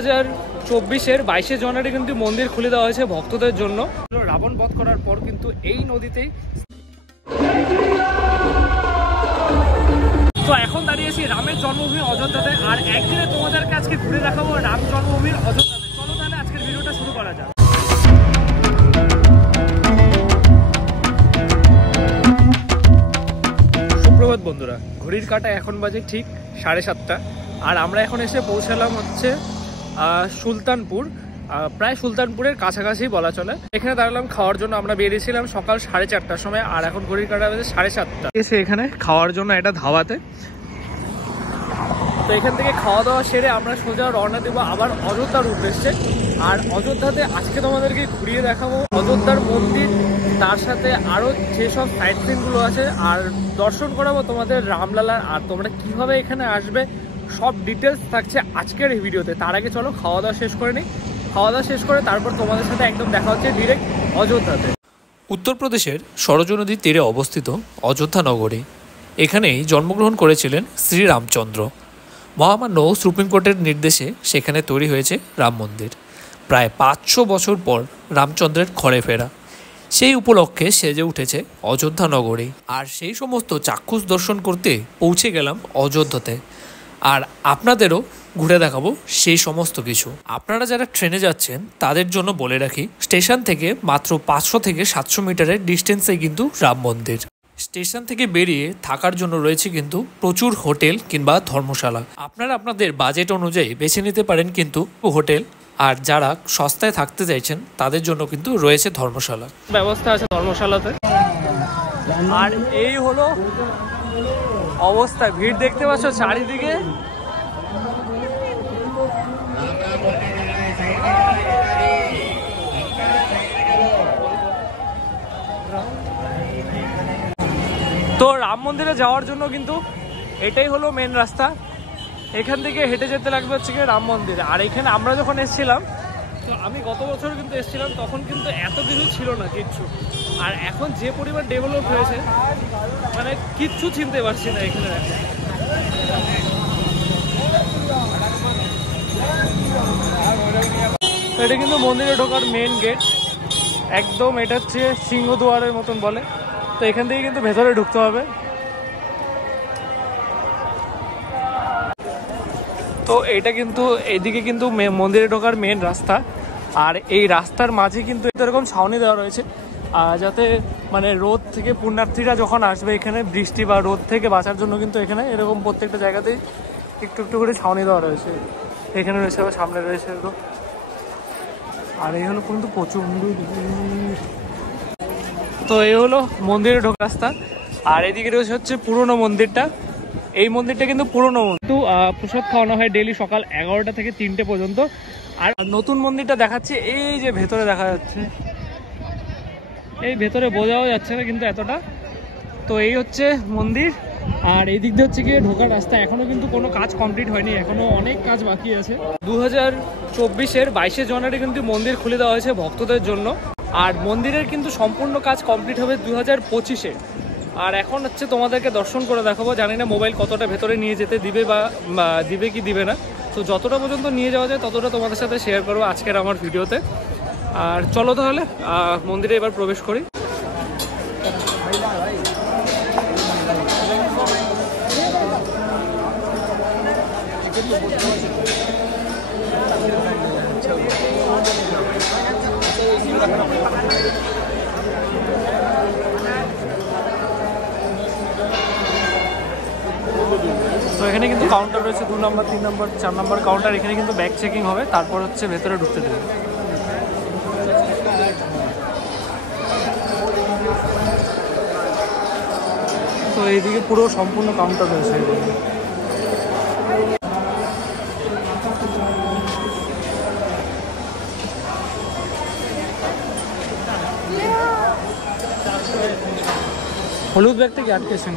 2024-এর 22শে জানুয়ারি কিন্তু মন্দির খুলে দেওয়া হয়েছে ভক্তদের জন্য। রাবণ বধ করার পর কিন্তু এই নদীতেই তো এখন দাঁড়িয়েছি রামের জন্মভূমি অযোধ্যাতে। আর একদিনে তোমাদেরকে আজকে ঘুরে দেখাবো রাম জন্মভূমির অযোধ্যাতে। চলো তাহলে আজকের ভিডিওটা শুরু করা যাক। সুপ্রভাত বন্ধুরা, ঘড়ির কাঁটা এখন বাজে ঠিক 7:30 আর আমরা এখন এসে পৌঁছালাম হচ্ছে সুলতানপুর। প্রায় সুলতানপুরের কাছাকাছি বলা চলে। এখানে দাঁড়ালাম খাওয়ার জন্য। আমরা বেরিয়েছিলাম সকাল 4:30টার সময় আর এখন ঘড়ির কাঁটা বাজে 7:30। এসে এখানে খাওয়ার জন্য একটা ধাবাতে। তো এখান থেকে খাওয়া দাওয়া সেরে আমরা সোজা রওনা দেবো আবার অযোধ্যার উদ্দেশ্যে। আর অযোধ্যাতে আজকে তোমাদেরকে ঘুরিয়ে দেখাবো অযোধ্যার মন্দির, তার সাথে আরও যেসব সাইট সিনগুলো আছে, আর দর্শন করাবো তোমাদের রামলালার। আর তোমরা কিভাবে এখানে আসবে সব ডিটেলস থাকছে আজকের এই ভিডিওতে। তার আগে চলো খাওয়া দাওয়া শেষ করে নিই। খাওয়া দাওয়া শেষ করে তারপর তোমাদের সাথে একদম দেখা হচ্ছে ডিরেক্ট অযোধ্যাতে। উত্তরপ্রদেশের সরজ নদীর তীরে অবস্থিত অযোধ্যা নগরী, এখানেই জন্মগ্রহণ করেছিলেন শ্রীরামচন্দ্র। মহামান্য সুপ্রিম কোর্টের নির্দেশে সেখানে তৈরি হয়েছে রাম মন্দির। প্রায় 500 বছর পর রামচন্দ্রের ঘরে ফেরা, সেই উপলক্ষে সেজে উঠেছে অযোধ্যা নগরী। আর সেই সমস্ত চাক্ষুষ দর্শন করতে পৌঁছে গেলাম অযোধ্যাতে। আর আপনাদেরও ঘুরে দেখাবো সেই সমস্ত কিছু। আপনারা যারা ট্রেনে যাচ্ছেন তাদের জন্য বলে রাখি, স্টেশন থেকে মাত্র 500 থেকে 700 মিটারের ডিস্টেন্সে কিন্তু রাম মন্দির। স্টেশন থেকে বেরিয়ে থাকার জন্য রয়েছে কিন্তু প্রচুর হোটেল কিংবা ধর্মশালা। আপনারা আপনাদের বাজেট অনুযায়ী বেছে নিতে পারেন কিন্তু হোটেল। আর যারা সস্তায় থাকতে চাইছেন তাদের জন্য কিন্তু রয়েছে ধর্মশালা ব্যবস্থা আছে ধর্মশালাতে। আর এই হলো অবস্থা, ভিড় দেখতে পাচ্ছ চারিদিকে। তো রাম মন্দিরে যাওয়ার জন্য কিন্তু এটাই হলো মেন রাস্তা। এখান থেকে হেঁটে যেতে লাগবে হচ্ছে কি রাম মন্দিরে। আর এখানে আমরা যখন এসেছিলাম, তো আমি গত বছর কিন্তু এসেছিলাম, তখন কিন্তু এত কিছু ছিল না কিচ্ছু। আর এখন যে পরিমাণ ডেভেলপ হয়েছে, মানে কিচ্ছু চিনতে পারছি না এখানে। এটা কিন্তু মন্দিরে ঢোকার মেন গেট একদম। এটা হচ্ছে সিংহদুয়ারের মতন বলে। তো এখান থেকে কিন্তু ভেতরে ঢুকতে হবে। তো এটা কিন্তু এইদিকে কিন্তু মন্দিরে ঢোকার মেন রাস্তা। আর এই রাস্তার মাঝে কিন্তু এরকম ছাউনি দেওয়া রয়েছে, যাতে মানে রোদ থেকে পুণ্যার্থীরা যখন আসবে এখানে বৃষ্টি বা রোদ থেকে বাঁচার জন্য কিন্তু এখানে এরকম প্রত্যেকটা জায়গাতেই একটু একটু করে ছাউনি দেওয়া রয়েছে। এখানে রয়েছে, আবার সামনে রয়েছে এরকম। আর এই হলো কিন্তু প্রচণ্ড। তো এই হলো মন্দিরে ঢোকার রাস্তা। আর এদিকে রয়েছে হচ্ছে পুরনো মন্দিরটা। এই মন্দিরটা কিন্তু পুরনো কিন্তু প্রসাদ খাওয়ানো হয় ডেলি সকাল 11টা থেকে 3টে পর্যন্ত। আর নতুন মন্দিরটা দেখাচ্ছি, এই যে ভেতরে দেখা যাচ্ছে। এই ভেতরে বোঝাও যাচ্ছে না কিন্তু এতটা। তো এই হচ্ছে মন্দির। আর এই দিক দিয়ে হচ্ছে গিয়ে ঢোকার রাস্তা। এখনো কিন্তু কোনো কাজ কমপ্লিট হয়নি, এখনো অনেক কাজ বাকি আছে। 2024-এর 22শে জানুয়ারি কিন্তু মন্দির খুলে দেওয়া হয়েছে ভক্তদের জন্য। আর মন্দিরের কিন্তু সম্পূর্ণ কাজ কমপ্লিট হবে 2025-এ। আর এখন হচ্ছে তোমাদেরকে দর্শন করে দেখাবো। জানি না মোবাইল কতটা ভেতরে নিয়ে যেতে দিবে বা দিবে কি দিবে না। তো যতটা পর্যন্ত নিয়ে যাওয়া যায় ততটা তোমাদের সাথে শেয়ার করবো আজকের আমার ভিডিওতে। আর চলো তাহলে মন্দিরে এবার প্রবেশ করি। তো এখানে কিন্তু কাউন্টার রয়েছে, 2 নম্বর 3 নম্বর 4 নম্বর কাউন্টার। এখানে কিন্তু ব্যাগ চেকিং হবে, তারপর হচ্ছে ভেতরে ঢুকতে দেবে। তো এইদিকে পুরো সম্পূর্ণ কাউন্টার রয়েছে। হলুদ ব্যাগটা কি আটকেছে?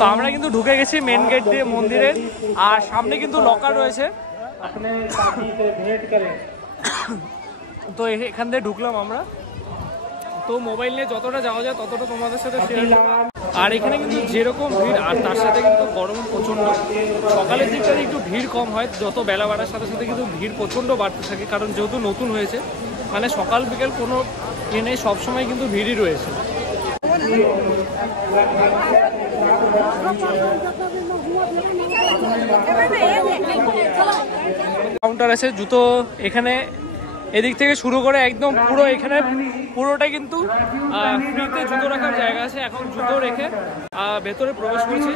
তো আমরা কিন্তু ঢুকে গেছি মেন গেট দিয়ে মন্দিরের। আর সামনে কিন্তু লকার রয়েছে। তো এখান দিয়ে ঢুকলাম আমরা। তো মোবাইল নিয়ে যতটা যাওয়া যায় ততটা তোমাদের সাথে শেয়ার। আর এখানে কিন্তু যেরকম ভিড়, আর তার সাথে কিন্তু গরম প্রচণ্ড। সকালের দিকটাতে একটু ভিড় কম হয়, যত বেলা বাড়ার সাথে সাথে কিন্তু ভিড় প্রচণ্ড বাড়তে থাকে, কারণ যেহেতু নতুন হয়েছে, মানে সকাল বিকেল কোনো ট্রেনে সবসময় কিন্তু ভিড়ই রয়েছে। কাউন্টার আছে জুতো, এখানে এদিক থেকে শুরু করে একদম পুরো এখানে পুরোটা কিন্তু ফ্রিতে জুতো রাখার জায়গা আছে। এখন জুতো রেখে ভেতরে প্রবেশ করছি।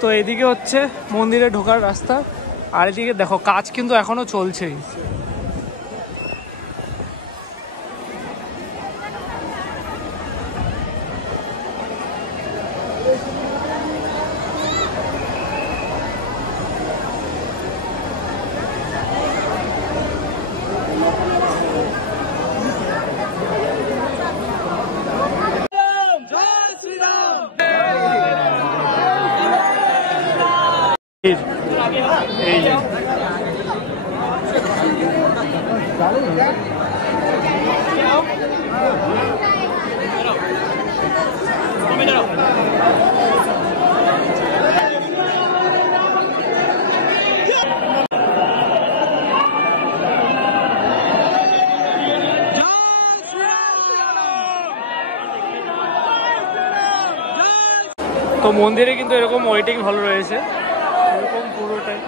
তো এদিকে হচ্ছে মন্দিরে ঢোকার রাস্তা, আর এদিকে দেখো কাজ কিন্তু এখনো চলছেই। এই যে তো মন্দিরে কিন্তু এরকম ওয়েটিং হল রয়েছে, এরকম পুরোটাই।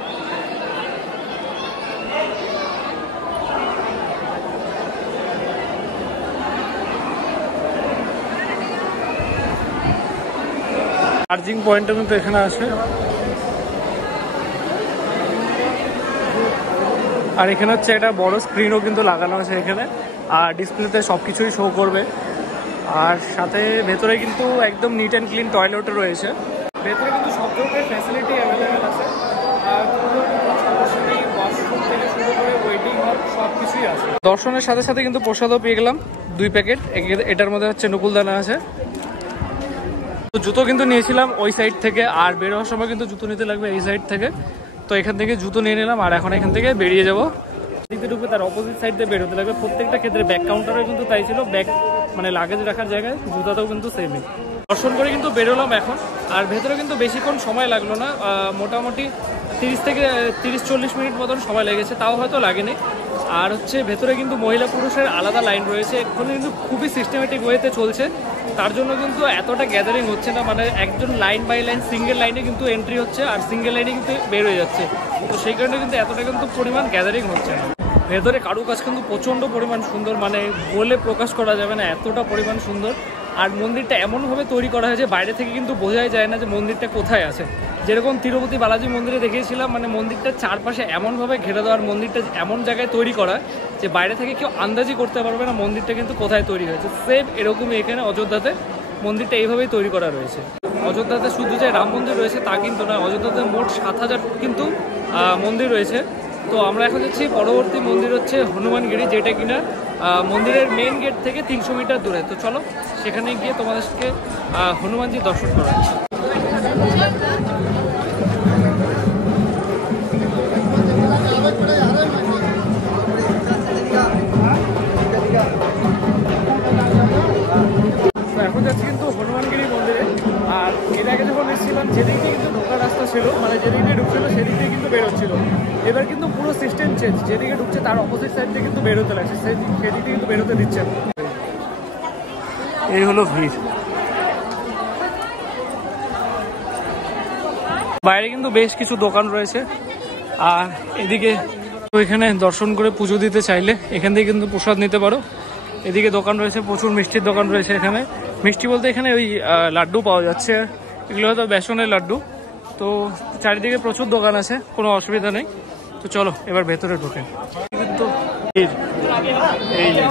চার্জিং পয়েন্টটা কিন্তু এখানে আছে, আর এখানে হচ্ছে একটা বড় স্ক্রিনও কিন্তু লাগানো আছে এখানে, আর ডিসপ্লেতে সব কিছুই শো করবে। আর সাথে ভেতরে কিন্তু একদম নিট অ্যান্ড ক্লিন টয়লেটও রয়েছে। ভেতরে কিন্তু সব ধরনের ফ্যাসিলিটি অ্যাভেলেবেল আছে, আর ওয়াশরুম থেকে শুরু করে ওয়েটিং হল সব কিছুই আছে। দর্শনের সাথে সাথে কিন্তু প্রসাদও পেয়ে গেলাম 2 প্যাকেট। এটার মধ্যে হচ্ছে নকুলদানা আছে। তো জুতো কিন্তু নিয়েছিলাম ওই সাইড থেকে, আর বের হওয়ার সময় কিন্তু জুতো নিতে লাগবে এই সাইড থেকে। তো এখান থেকে জুতো নিয়ে নিলাম, আর এখন এখান থেকে বেরিয়ে যাবো। দিতে ঢুকবে তার অপোজিট সাইড দিয়ে বের হতে লাগবে। প্রত্যেকটা ক্ষেত্রে ব্যাক কাউন্টারও কিন্তু তাই ছিল, ব্যাগ মানে লাগেজ রাখার জায়গায় জুতাটাও কিন্তু সেমই। দর্শন করে কিন্তু বেরোলাম এখন, আর ভেতরে কিন্তু বেশিক্ষণ সময় লাগলো না, মোটামুটি 30 থেকে 30-40 মিনিট মতন সময় লেগেছে, তাও হয়তো লাগেনি। আর হচ্ছে ভেতরে কিন্তু মহিলা পুরুষের আলাদা লাইন রয়েছে, এখানে কিন্তু খুবই সিস্টেমেটিক ওয়েতে চলছে, তার জন্য কিন্তু এতটা গ্যাদারিং হচ্ছে না। মানে একজন লাইন বাই লাইন সিঙ্গেল লাইনে কিন্তু এন্ট্রি হচ্ছে, আর সিঙ্গেল লাইনে কিন্তু বের হয়ে যাচ্ছে। তো সেই কারণে কিন্তু এতটা কিন্তু পরিমাণ গ্যাদারিং হচ্ছে না। ভেতরে কারুকাজ কিন্তু প্রচণ্ড পরিমাণ সুন্দর, মানে বলে প্রকাশ করা যাবে না, এতটা পরিমাণ সুন্দর। আর মন্দিরটা এমনভাবে তৈরি করা হয়েছে বাইরে থেকে কিন্তু বোঝাই যায় না যে মন্দিরটা কোথায় আছে। যেরকম তিরুপতি বালাজি মন্দিরে দেখিয়েছিলাম, মানে মন্দিরটার চারপাশে এমনভাবে ঘেরে দেওয়ার, মন্দিরটা এমন জায়গায় তৈরি করা যে বাইরে থেকে কেউ আন্দাজই করতে পারবে না মন্দিরটা কিন্তু কোথায় তৈরি হয়েছে। সেম এরকমই এখানে অযোধ্যাতে মন্দিরটা এইভাবেই তৈরি করা রয়েছে। অযোধ্যাতে শুধু যে রাম মন্দির রয়েছে তা কিন্তু নয়, অযোধ্যাতে মোট 7000 কিন্তু মন্দির রয়েছে। তো আমরা এখন যাচ্ছি পরবর্তী মন্দির হচ্ছে হনুমানগিরি, যেটা কিনা মন্দিরের মেইন গেট থেকে 300 মিটার দূরে। তো চলো সেখানে গিয়ে তোমাদেরকে হনুমানজির দর্শন করাচ্ছি। এখন যাচ্ছি কিন্তু হনুমানগিরি মন্দিরে। আর এর আগে যখন এসেছিলাম যেদিক দিয়ে কিন্তু ঢোকার রাস্তা ছিল, মানে যেদিক দিয়ে ঢুকছিল সেদিক দিয়ে কিন্তু বেরোচ্ছিল। এবার কিন্তু পুরো সিস্টেম চেঞ্জ, যেদিকে ঢুকছে তার অপোজিট সাইড দিয়ে কিন্তু বেরোতে লাগছে, সেদিক দিয়ে কিন্তু বেরোতে দিচ্ছে না। এই হলো ভিড়। বাইরে কিন্তু বেশ কিছু দোকান রয়েছে, আর এদিকে তো এখানে দর্শন করে পুজো দিতে চাইলে এখান থেকে কিন্তু প্রসাদ নিতে পারো। এদিকে দোকান রয়েছে, প্রচুর মিষ্টির দোকান রয়েছে এখানে। মিষ্টি বলতে এখানে ওই লাড্ডু পাওয়া যাচ্ছে, এগুলো হয়তো বেসনের লাড্ডু। তো চারিদিকে প্রচুর দোকান আছে, কোনো অসুবিধা নেই। তো চলো এবার ভেতরে ঢোকে। কিন্তু এই যে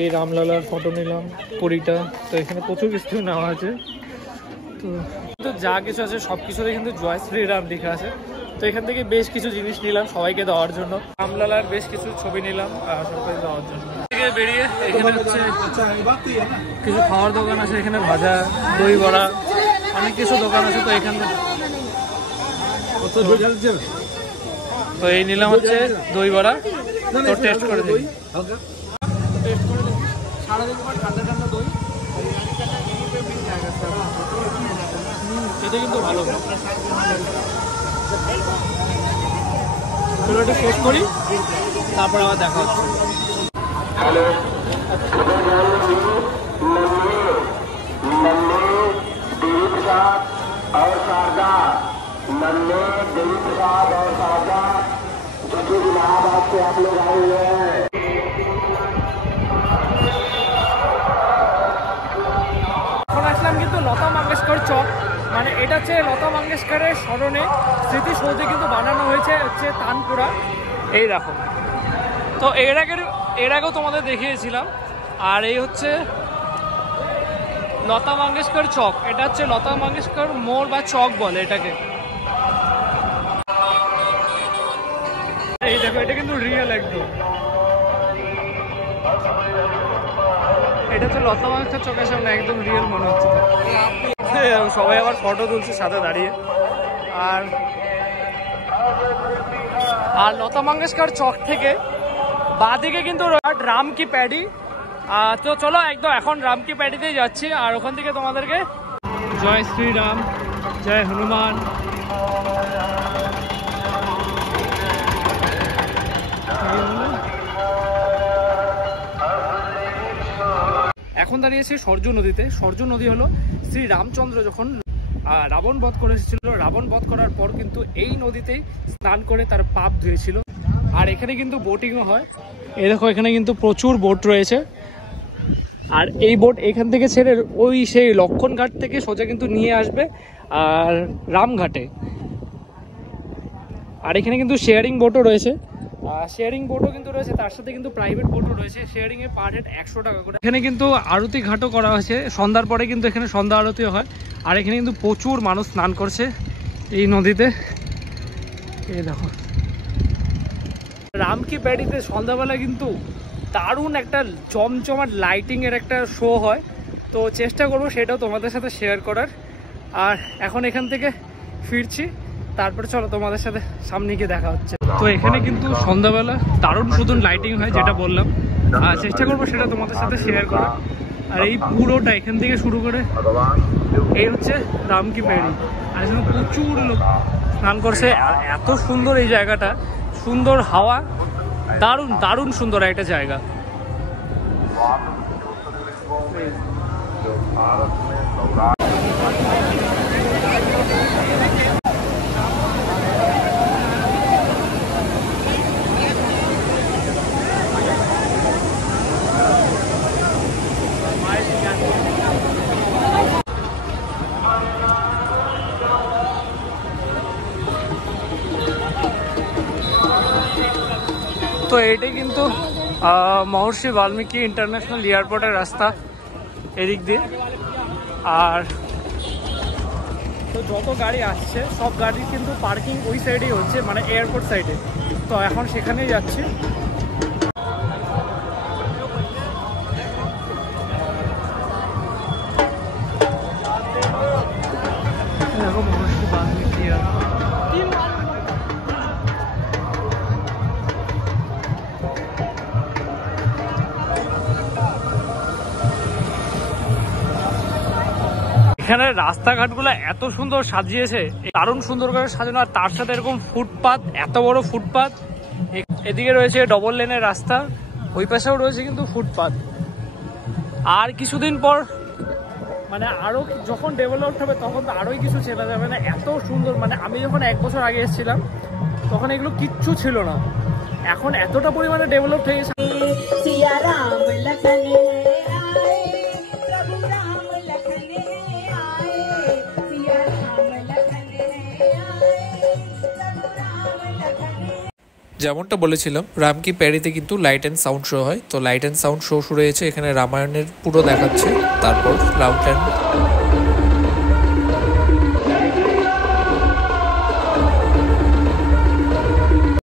এই রামলালার ফটো নিলাম 20টা। তো এখানে প্রচুর কিছু নেওয়া আছে। তো যা কিছু আছে সব কিছুতে কিন্তু জয় শ্রীরাম লেখা আছে। তো এখান থেকে বেশ কিছু জিনিস নিলাম সবাইকে দেওয়ার জন্য। রামলালার বেশ কিছু ছবি নিলাম সবাইকে দেওয়ার জন্য। থেকে বেরিয়ে এখানে হচ্ছে কিছু খাওয়ার দোকান আছে, এখানে ভাজা, দই বড়া, অনেক কিছু দোকান আছে। তো এখানে তো এই নিলাম হচ্ছে দই বড়া। তো টেস্ট করে দিই, সারাদিন পর ঠান্ডা ঠান্ডা দই, এটা কিন্তু ভালো। চলো একটু শেষ করি, তারপর আবার দেখা হচ্ছে। এখন আসলাম কিন্তু লতা মঙ্গেশকর চক, মানে এটা হচ্ছে লতা মঙ্গেশকরের স্মরণে স্মৃতিসৌধে কিন্তু বানানো হয়েছে হচ্ছে তানপুরা। এই দেখো, তো এর আগেও তোমাদের দেখিয়েছিলাম। আর এই হচ্ছে লতা মঙ্গেশকর চক, এটা হচ্ছে লতা মঙ্গেশকর মোড় বা চক বলে এটাকে। এই দেখো, এটা কিন্তু রিয়েল একদম। এটা হচ্ছে লতা মঙ্গেশকর চকের সামনে, একদম রিয়েল মনে হচ্ছে। সবাই আবার ফটো তুলছে সাথে দাঁড়িয়ে। আর লতা মঙ্গেশকর চক থেকে বাঁদিকে কিন্তু রাম কি প্যাডি। তো চলো একদম এখন রাম কি প্যাডিতেই যাচ্ছি। আর ওখান থেকে তোমাদেরকে জয় শ্রীরাম, জয় হনুমান। এখন দাঁড়িয়েছি সরজু নদীতে। সরজু নদী হলো শ্রী রামচন্দ্র যখন রাবণ বধ করেছিল, রাবণ বধ করার পর কিন্তু এই নদীতেই স্নান করে তার পাপ ধুয়েছিল। আর এখানে কিন্তু বোটিংও হয়। এই দেখো, এখানে কিন্তু প্রচুর বোট রয়েছে। আর এই বোট এখান থেকে ছেড়ে ওই সেই লক্ষণ ঘাট থেকে সোজা কিন্তু নিয়ে আসবে আর রামঘাটে। আর এখানে কিন্তু শেয়ারিং বোটও রয়েছে, তার সাথে কিন্তু প্রাইভেট বোটও রয়েছে। শেয়ারিং এ পার হেড 100 টাকা করে। এখানে কিন্তু আরতি ঘাটও করা হয়েছে, সন্ধ্যার পরে কিন্তু এখানে সন্ধ্যা আরতিও হয়। আর এখানে কিন্তু প্রচুর মানুষ স্নান করছে এই নদীতে। এই দেখো, রাম কি প্যাডিতে সন্ধ্যাবেলা কিন্তু দারুণ একটা জমজমাট লাইটিং এর একটা শো হয়। তো চেষ্টা করবো সেটাও তোমাদের সাথে শেয়ার করার। আর এখন এখান থেকে ফিরছি, তারপরে চলো তোমাদের সাথে সামনে গিয়ে দেখা হচ্ছে। তো এখানে কিন্তু সন্ধ্যাবেলা দারুণ শুধু লাইটিং হয়, যেটা বললাম। আর চেষ্টা করবো সেটা তোমাদের সাথে শেয়ার করার। আর এই পুরোটা এখান থেকে শুরু করে এই হচ্ছে রাম কি প্যাডি। আর এখানে প্রচুর লোক স্নান করছে। আর এত সুন্দর এই জায়গাটা, সুন্দর হাওয়া, দারুণ দারুণ সুন্দর একটা জায়গা। তো এটাই কিন্তু মহর্ষি বাল্মীকি ইন্টারন্যাশনাল এয়ারপোর্টের রাস্তা এদিক দিয়ে। আর তো যত গাড়ি আসছে সব গাড়ি কিন্তু পার্কিং ওই সাইডেই হচ্ছে, মানে এয়ারপোর্ট সাইডে। তো এখন সেখানেই যাচ্ছি। দেখো মহর্ষি বাল্মীকি এয়ারপোর্ট। এখানে রাস্তাঘাটগুলো এত সুন্দর সাজিয়েছে, দারুণ সুন্দর করে সাজানো। আর তার সাথে এরকম ফুটপাত, এত বড় ফুটপাত। এদিকে রয়েছে ডবল লেনের রাস্তা, ওই পাশেও রয়েছে কিন্তু ফুটপাত। আর কিছুদিন পর মানে আরো যখন ডেভেলপড হবে তখন তো আরোই কিছু চেনা যাবে না, এত সুন্দর। মানে আমি যখন 1 বছর আগে এসেছিলাম তখন এগুলো কিচ্ছু ছিল না, এখন এতটা পরিমাণে ডেভেলপড হয়ে গেছে। যেমনটা বলেছিলাম রাম কি প্যারিতে কিন্তু লাইট অ্যান্ড সাউন্ড শো হয়, তো লাইট অ্যান্ড সাউন্ড শো শুরু হয়েছে, এখানে রামায়ণের পুরো দেখাচ্ছে, তারপর রাউন্ড